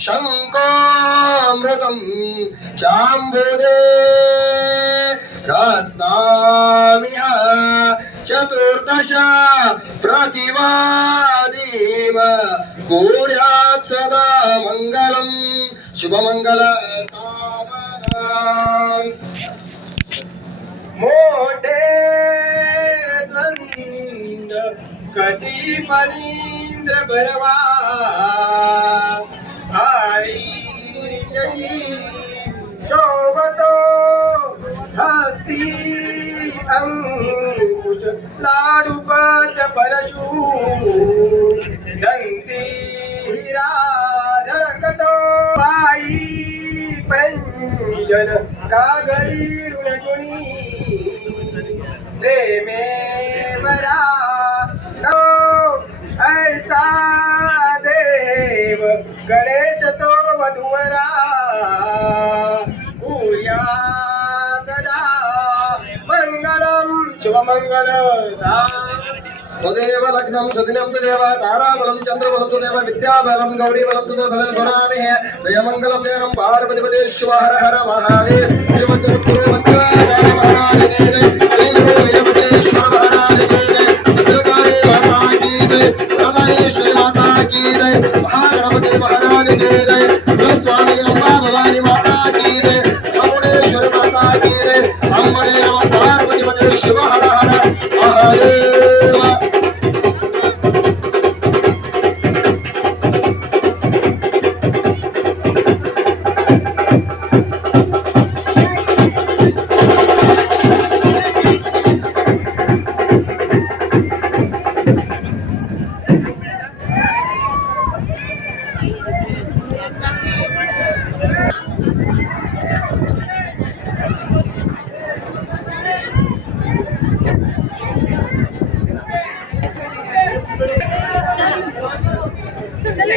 शङ्कामृतं चाम्बुदे रत्नामिह चतुर्दश प्रतिवादीम कुर्यात् सदा मङ्गलं शुभमङ्गल मोठे संद कटी मनींद्र भरवा आणि शशी शोभतो हस्ती अंकुश लाडूपत परशु दंती हिरा झळकतो पायी पंजन कागरी ऋणगुणी प्रेमे बरा तो ऐसा देव गणेश तो वधुवरा पूर्या सदा मंगलम शुभमंगल तदेव लग्नं सुदिनं तदेव ताराबलं चन्द्रबलं तदेव विद्याबलं गौरीबलं ततो सदन स्वरामे जयमंगलं जयनं पार्वतीपते शिव हर हर महादेव श्रीमद्गुरु पंचाचार्य महाराज की जय श्री गुरु वीरभद्रेश्वर महाराज की जय भद्रकाली माता की जय प्रधानेश्वरी माता की जय महागणपति महाराज की जय स्वामी अम्बा भवानी माता की जय चामुंडेश्वरी माता की जय अंबरे नमः पार्वतीपते शिव हर हर महादेव चला